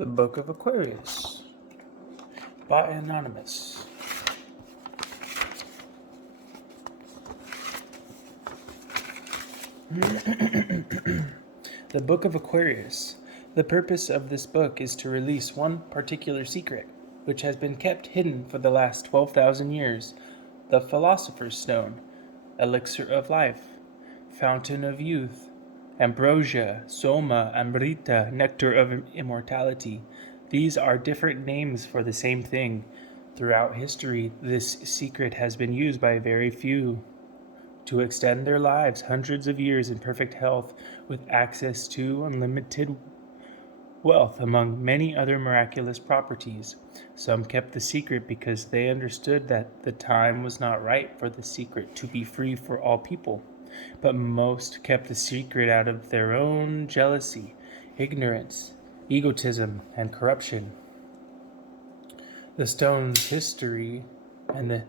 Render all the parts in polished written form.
The Book of Aquarius by Anonymous. The Book of Aquarius. The purpose of this book is to release one particular secret, which has been kept hidden for the last 12,000 years. The Philosopher's Stone, Elixir of Life, Fountain of Youth, Ambrosia, Soma, Amrita, Nectar of Immortality. These are different names for the same thing. Throughout history, this secret has been used by very few to extend their lives hundreds of years in perfect health with access to unlimited wealth, among many other miraculous properties. Some kept the secret because they understood that the time was not right for the secret to be free for all people. But most kept the secret out of their own jealousy, ignorance, egotism, and corruption. The stone's history and the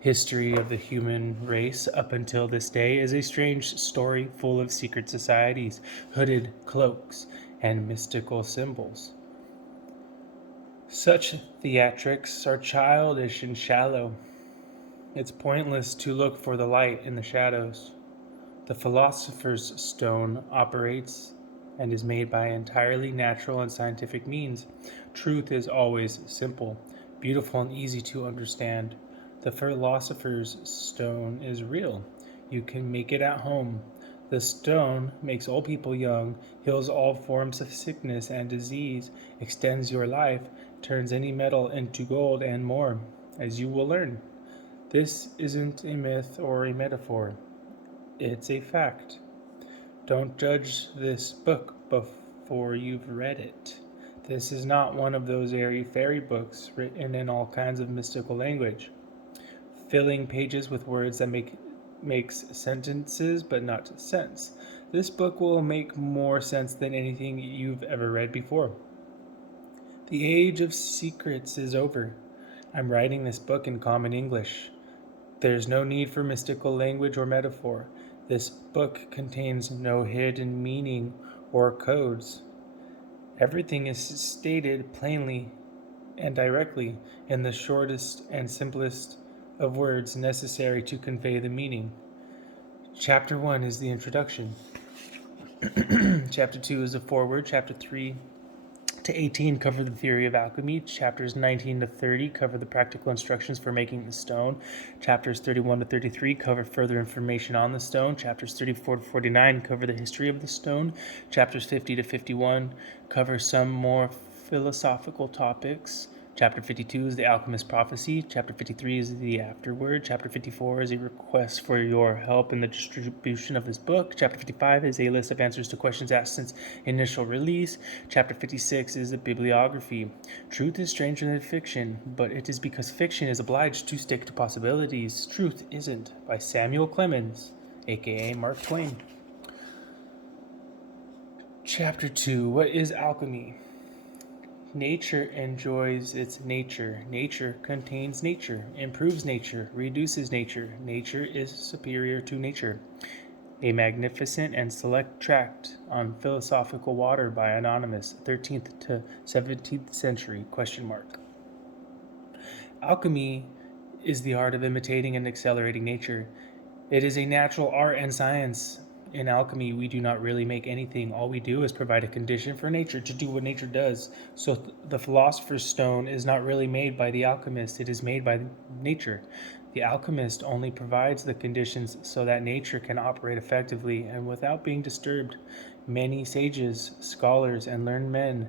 history of the human race up until this day is a strange story full of secret societies, hooded cloaks, and mystical symbols. Such theatrics are childish and shallow. It's pointless to look for the light in the shadows. The Philosopher's Stone operates and is made by entirely natural and scientific means. Truth is always simple, beautiful, and easy to understand. The Philosopher's Stone is real. You can make it at home. The stone makes old people young, heals all forms of sickness and disease, extends your life, turns any metal into gold, and more, as you will learn. This isn't a myth or a metaphor. It's a fact. Don't judge this book before you've read it. This is not one of those airy-fairy books written in all kinds of mystical language, filling pages with words that makes sentences but not sense. This book will make more sense than anything you've ever read before. The age of secrets is over. I'm writing this book in common English. There's no need for mystical language or metaphor. This book contains no hidden meaning or codes. Everything is stated plainly and directly in the shortest and simplest of words necessary to convey the meaning. Chapter 1 is the introduction. Chapter 2 is the foreword. Chapter 3 to 18 cover the theory of alchemy. Chapters 19 to 30 cover the practical instructions for making the stone. Chapters 31 to 33 cover further information on the stone. Chapters 34 to 49 cover the history of the stone. Chapters 50 to 51 cover some more philosophical topics. Chapter 52 is the alchemist's prophecy. Chapter 53 is the afterword. Chapter 54 is a request for your help in the distribution of this book. Chapter 55 is a list of answers to questions asked since initial release. Chapter 56 is a bibliography. Truth is stranger than fiction, but it is because fiction is obliged to stick to possibilities. Truth isn't, by Samuel Clemens, aka Mark Twain. Chapter 2. What is alchemy? Nature enjoys its nature. Nature contains nature, improves nature, reduces nature. Nature is superior to nature. A magnificent and select tract on philosophical water by Anonymous, 13th to 17th century, ? Alchemy is the art of imitating and accelerating nature. It is a natural art and science. In alchemy, we do not really make anything. All we do is provide a condition for nature to do what nature does. So the Philosopher's Stone is not really made by the alchemist. It is made by nature. The alchemist only provides the conditions so that nature can operate effectively and without being disturbed. Many sages, scholars, and learned men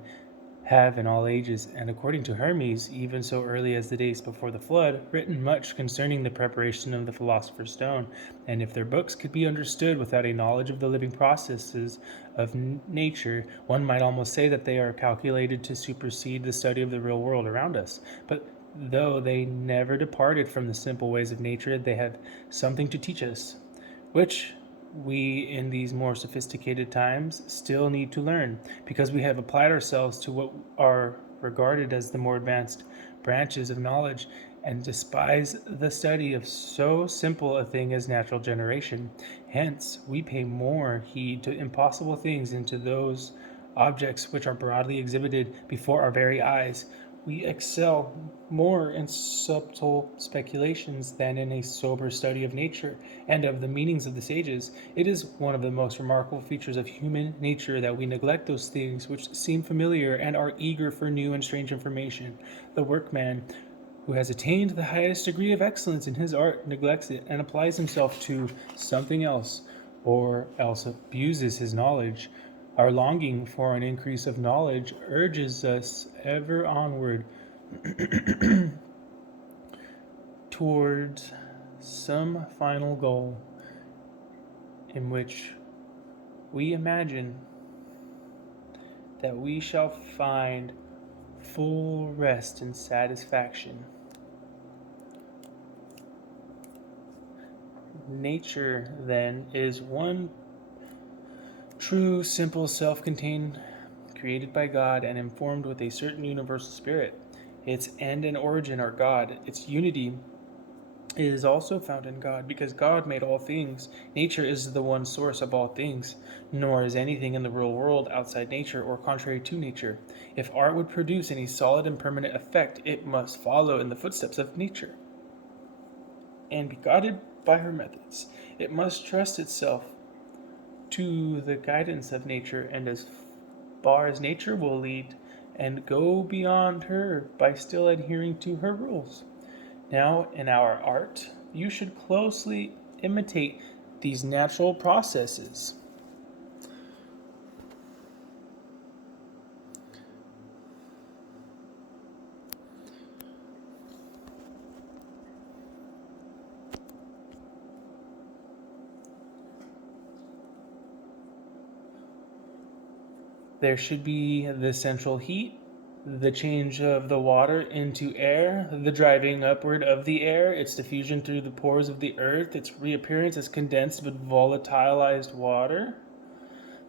have in all ages, and according to Hermes, even so early as the days before the flood, written much concerning the preparation of the Philosopher's Stone. And if their books could be understood without a knowledge of the living processes of nature, one might almost say that they are calculated to supersede the study of the real world around us. But though they never departed from the simple ways of nature, they have something to teach us, which we in these more sophisticated times still need to learn, because we have applied ourselves to what are regarded as the more advanced branches of knowledge and despise the study of so simple a thing as natural generation. Hence, we pay more heed to impossible things than to those objects which are broadly exhibited before our very eyes. We excel more in subtle speculations than in a sober study of nature and of the meanings of the sages. It is one of the most remarkable features of human nature that we neglect those things which seem familiar and are eager for new and strange information. The workman who has attained the highest degree of excellence in his art neglects it and applies himself to something else, or else abuses his knowledge. Our longing for an increase of knowledge urges us ever onward towards some final goal in which we imagine that we shall find full rest and satisfaction. Nature, then, is one true, simple, self-contained, created by God and informed with a certain universal spirit. Its end and origin are God. Its unity is also found in God, because God made all things. Nature is the one source of all things, nor is anything in the real world outside nature or contrary to nature. If art would produce any solid and permanent effect, it must follow in the footsteps of nature, and be guided by her methods. It must trust itself to the guidance of nature, and as far as nature will lead, and go beyond her by still adhering to her rules. Now, in our art, you should closely imitate these natural processes. There should be the central heat, the change of the water into air, the driving upward of the air, its diffusion through the pores of the earth, its reappearance as condensed but volatilized water.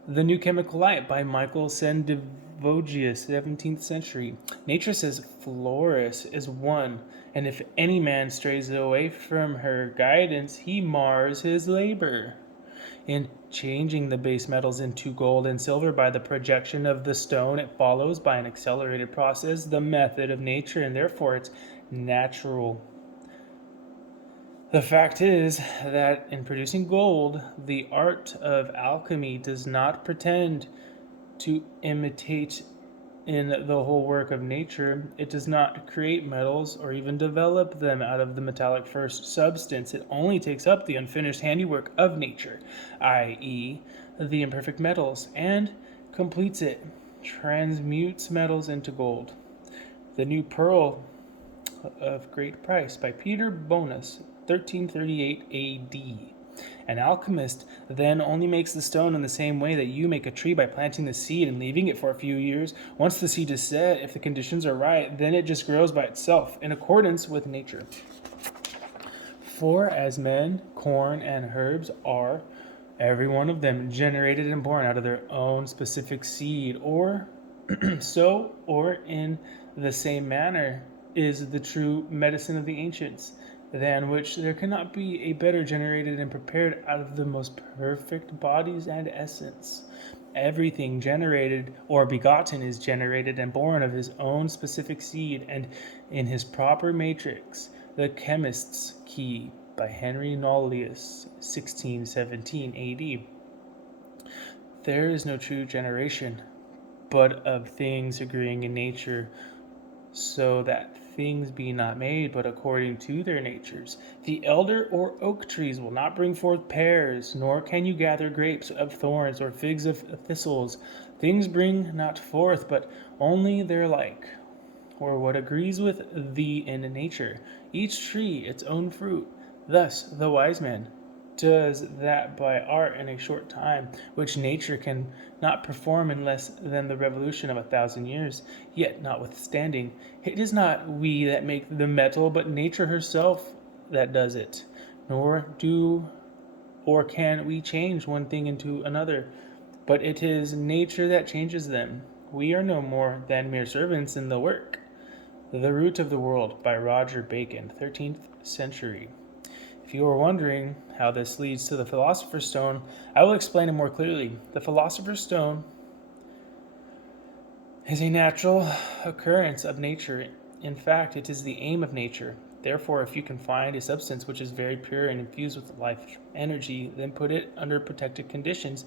The New Chemical Light by Michael Sendivogius, 17th century. Nature says Floris is one, and if any man strays away from her guidance, he mars his labor. In changing the base metals into gold and silver by the projection of the stone, it follows by an accelerated process the method of nature, and therefore it's natural. The fact is that in producing gold, the art of alchemy does not pretend to imitate in the whole work of nature. It does not create metals or even develop them out of the metallic first substance. It only takes up the unfinished handiwork of nature, i.e., the imperfect metals, and completes it, transmutes metals into gold. The New Pearl of Great Price by Peter Bonus, 1338 AD. An alchemist then only makes the stone in the same way that you make a tree, by planting the seed and leaving it for a few years. Once the seed is set, if the conditions are right, then it just grows by itself in accordance with nature. For as men, corn, and herbs are, every one of them, generated and born out of their own specific seed, or so, or in the same manner, is the true medicine of the ancients, than which there cannot be a better generated and prepared out of the most perfect bodies and essence. Everything generated or begotten is generated and born of his own specific seed, and in his proper matrix. The Chemist's Key by Henry Nollius, 1617 AD. There is no true generation, but of things agreeing in nature, so that things be not made but according to their natures. The elder or oak trees will not bring forth pears, nor can you gather grapes of thorns or figs of thistles. Things bring not forth, but only their like, or what agrees with thee in nature. Each tree its own fruit. Thus the wise man does that by art in a short time, which nature can not perform in less than the revolution of 1,000 years. Yet notwithstanding, it is not we that make the metal, but nature herself that does it. Nor do or can we change one thing into another, but it is nature that changes them. We are no more than mere servants in the work. The Root of the World by Roger Bacon, 13th century. If you are wondering how this leads to the Philosopher's Stone, I will explain it more clearly. The Philosopher's Stone is a natural occurrence of nature. In fact, it is the aim of nature. Therefore, if you can find a substance which is very pure and infused with life energy, then put it under protected conditions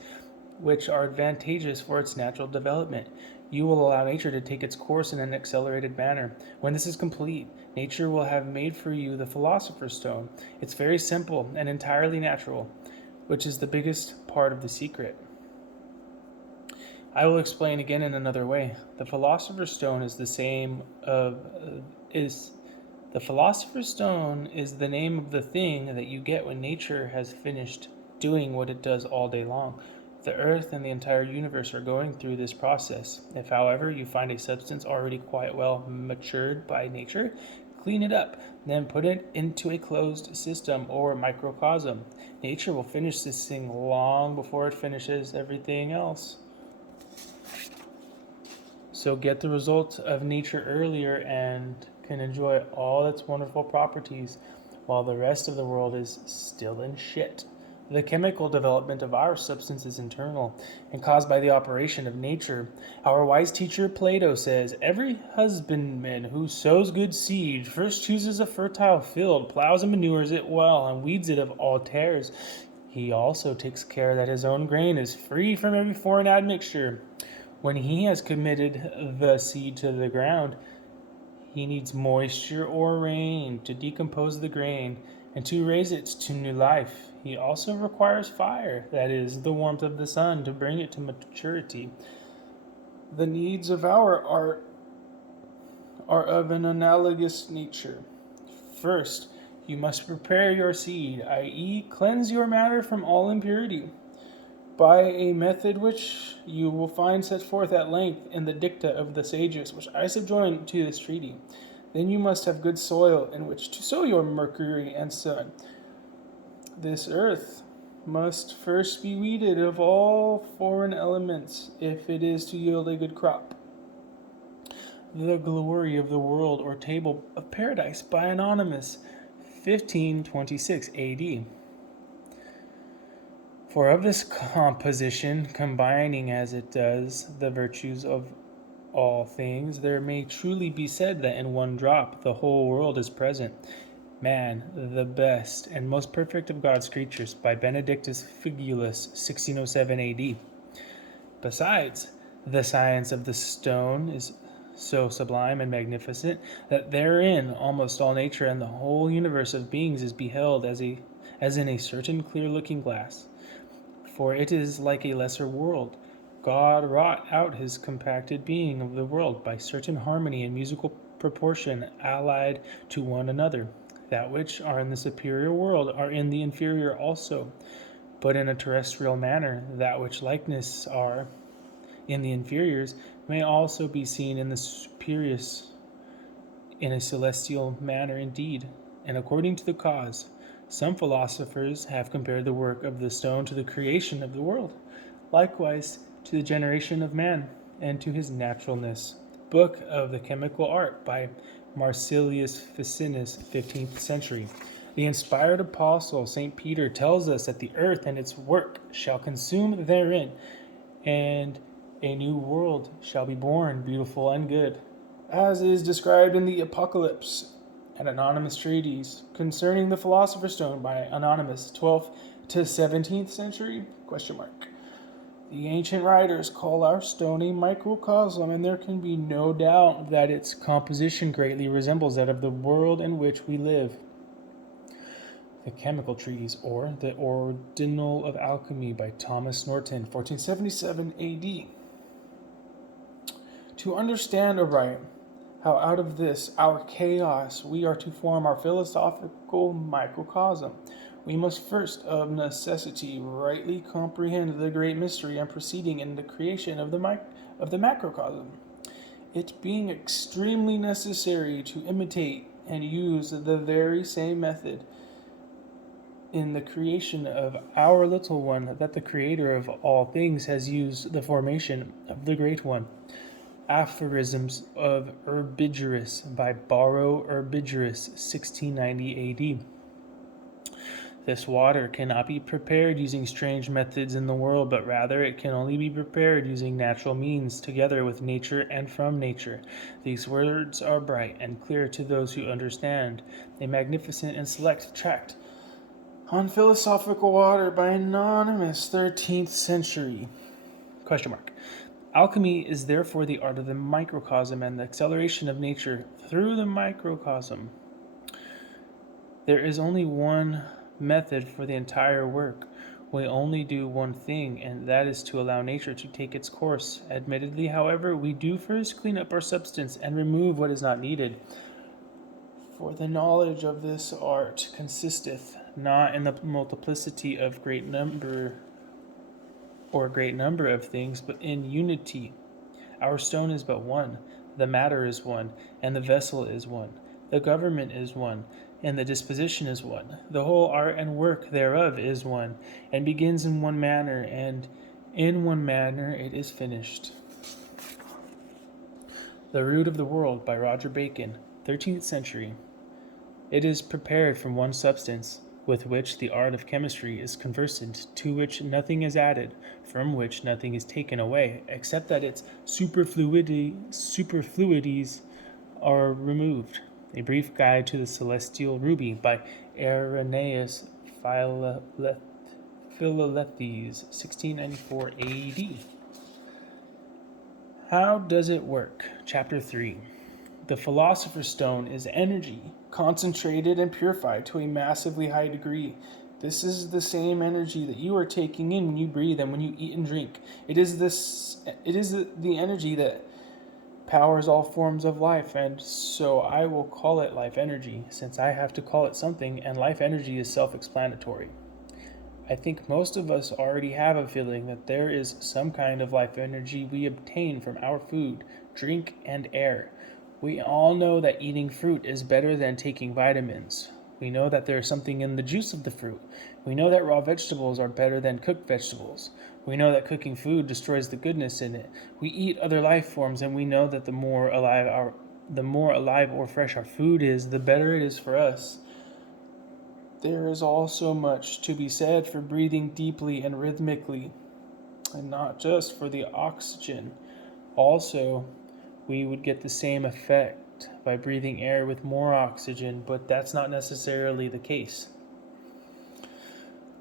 which are advantageous for its natural development. You will allow nature to take its course in an accelerated manner. When this is complete, nature will have made for you the Philosopher's Stone. It's very simple and entirely natural, which is the biggest part of the secret. I will explain again in another way. The Philosopher's Stone is the Philosopher's Stone is the name of the thing that you get when nature has finished doing what it does all day long. The Earth and the entire universe are going through this process. If, however, you find a substance already quite well matured by nature, clean it up, then put it into a closed system or microcosm. Nature will finish this thing long before it finishes everything else. So get the results of nature earlier and can enjoy all its wonderful properties while the rest of the world is still in shit. The chemical development of our substance is internal and caused by the operation of nature. Our wise teacher Plato says, every husbandman who sows good seed first chooses a fertile field, plows and manures it well, and weeds it of all tares. He also takes care that his own grain is free from every foreign admixture. When he has committed the seed to the ground, he needs moisture or rain to decompose the grain and to raise it to new life. He also requires fire, that is, the warmth of the sun, to bring it to maturity. The needs of our art are of an analogous nature. First, you must prepare your seed, i.e., cleanse your matter from all impurity, by a method which you will find set forth at length in the dicta of the sages, which I subjoin to this treaty. Then you must have good soil in which to sow your Mercury and Sun. This earth must first be weeded of all foreign elements if it is to yield a good crop. The Glory of the World, or Table of Paradise, by Anonymous, 1526 AD. For of this composition, combining as it does the virtues of all things, there may truly be said that in one drop the whole world is present. Man, the best and most perfect of God's creatures, by Benedictus Figulus, 1607 AD. Besides, the science of the stone is so sublime and magnificent that therein almost all nature and the whole universe of beings is beheld as in a certain clear-looking glass. For it is like a lesser world. God wrought out his compacted being of the world by certain harmony and musical proportion allied to one another. That which are in the superior world are in the inferior also, but in a terrestrial manner. That which likeness are in the inferiors may also be seen in the superiors in a celestial manner indeed, and according to the cause. Some philosophers have compared the work of the stone to the creation of the world, likewise to the generation of man, and to his naturalness. Book of the Chemical Art by Marsilius Ficinus, 15th century. The inspired apostle St. Peter tells us that the earth and its work shall consume therein, and a new world shall be born, beautiful and good, as is described in the Apocalypse. An anonymous treatise concerning the Philosopher's Stone by Anonymous, 12th to 17th century? The ancient writers call our stone a microcosm, and there can be no doubt that its composition greatly resembles that of the world in which we live. The Chemical Treatise, or the Ordinal of Alchemy by Thomas Norton, 1477 AD. To understand aright how out of this, our chaos, we are to form our philosophical microcosm, we must first, of necessity, rightly comprehend the great mystery and proceeding in the creation of the macrocosm. It being extremely necessary to imitate and use the very same method in the creation of our little one that the Creator of all things has used the formation of the great one. Aphorisms of Urbigerus by Borrow Urbigerus, 1690 AD. This water cannot be prepared using strange methods in the world, but rather it can only be prepared using natural means, together with nature and from nature. These words are bright and clear to those who understand. A magnificent and select tract on philosophical water by anonymous 13th century. Question mark. Alchemy is therefore the art of the microcosm and the acceleration of nature through the microcosm. There is only one method for the entire work. We only do one thing, and that is to allow nature to take its course. Admittedly, however, we do first clean up our substance and remove what is not needed. For the knowledge of this art consisteth not in the multiplicity of great number of things, but in unity. Our stone is but one, the matter is one, and the vessel is one. The government is one, and the disposition is one. The whole art and work thereof is one, and begins in one manner, and in one manner it is finished. The Root of the World by Roger Bacon, 13th century. It is prepared from one substance, with which the art of chemistry is conversant, to which nothing is added, from which nothing is taken away, except that its superfluities are removed. A Brief Guide to the Celestial Ruby by Irenaeus Philalethes, 1694 AD. How does it work? Chapter 3. The Philosopher's Stone is energy, concentrated and purified to a massively high degree. This is the same energy that you are taking in when you breathe and when you eat and drink. It is the energy that powers all forms of life, and so I will call it life energy, since I have to call it something, and life energy is self-explanatory. I think most of us already have a feeling that there is some kind of life energy we obtain from our food, drink, and air. We all know that eating fruit is better than taking vitamins. We know that there is something in the juice of the fruit. We know that raw vegetables are better than cooked vegetables. We know that cooking food destroys the goodness in it. We eat other life forms, and we know that the more alive or fresh our food is, the better it is for us. There is also much to be said for breathing deeply and rhythmically, and not just for the oxygen. Also, we would get the same effect by breathing air with more oxygen, but that's not necessarily the case.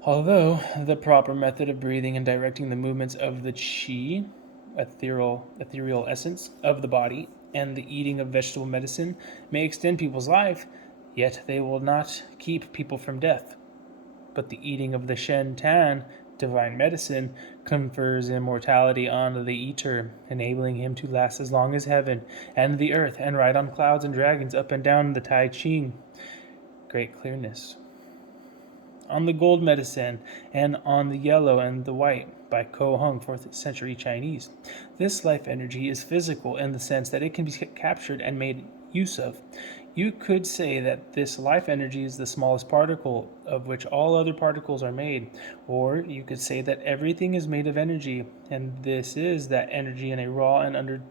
Although the proper method of breathing and directing the movements of the chi, ethereal essence, of the body, and the eating of vegetable medicine may extend people's life, yet they will not keep people from death. But the eating of the shen tan, divine medicine, confers immortality on the eater, enabling him to last as long as heaven and the earth and ride on clouds and dragons up and down the Tai Ching. Great clearness. On the gold medicine and on the yellow and the white by Ko Hung, 4th century Chinese. This life energy is physical in the sense that it can be captured and made use of. You could say that this life energy is the smallest particle of which all other particles are made, or you could say that everything is made of energy, and this is that energy in a raw and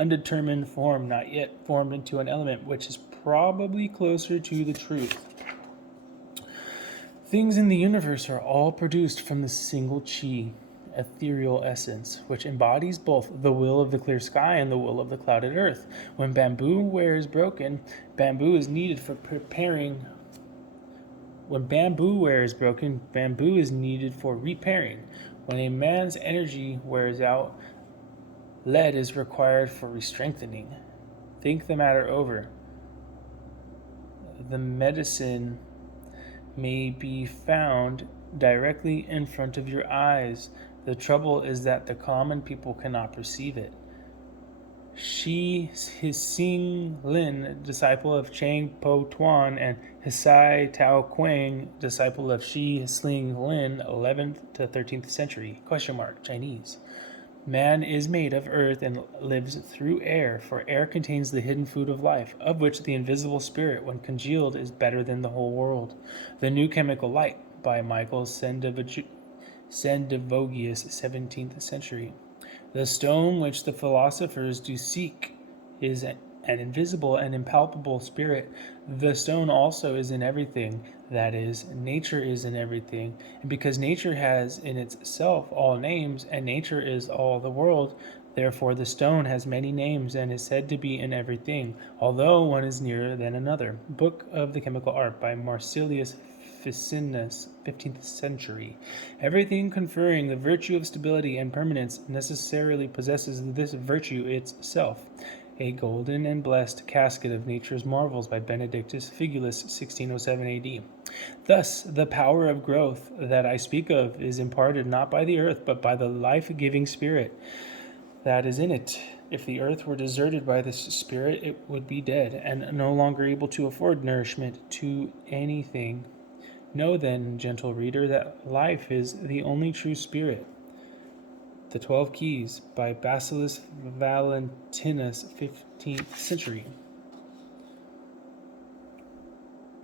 undetermined form, not yet formed into an element, which is probably closer to the truth. Things in the universe are all produced from the single chi, ethereal essence, which embodies both the will of the clear sky and the will of the clouded earth. When bamboo ware is broken, bamboo is needed for repairing. When a man's energy wears out, lead is required for re-strengthening. Think the matter over. The medicine may be found directly in front of your eyes. The trouble is that the common people cannot perceive it. Xing Lin, disciple of Chang Po Tuan, and Hisai Tao Quang, disciple of Shi Sling Lin, 11th to 13th century. Chinese. Man is made of earth and lives through air, for air contains the hidden food of life, of which the invisible spirit, when congealed, is better than the whole world. The New Chemical Light by Michael Sendivogius, 17th century. The stone which the philosophers do seek is an invisible and impalpable spirit. The stone also is in everything, that is, nature is in everything. And because nature has in itself all names, and nature is all the world, therefore the stone has many names and is said to be in everything, although one is nearer than another. Book of the Chemical Art by Marsilius Ficinus, 15th century. Everything conferring the virtue of stability and permanence necessarily possesses this virtue itself. A golden and blessed casket of nature's marvels by Benedictus Figulus, 1607 AD. Thus, the power of growth that I speak of is imparted not by the earth, but by the life-giving spirit that is in it. If the earth were deserted by this spirit, it would be dead, and no longer able to afford nourishment to anything. Know then, gentle reader, that life is the only true spirit. The 12 Keys by Basileus Valentinus, 15th century.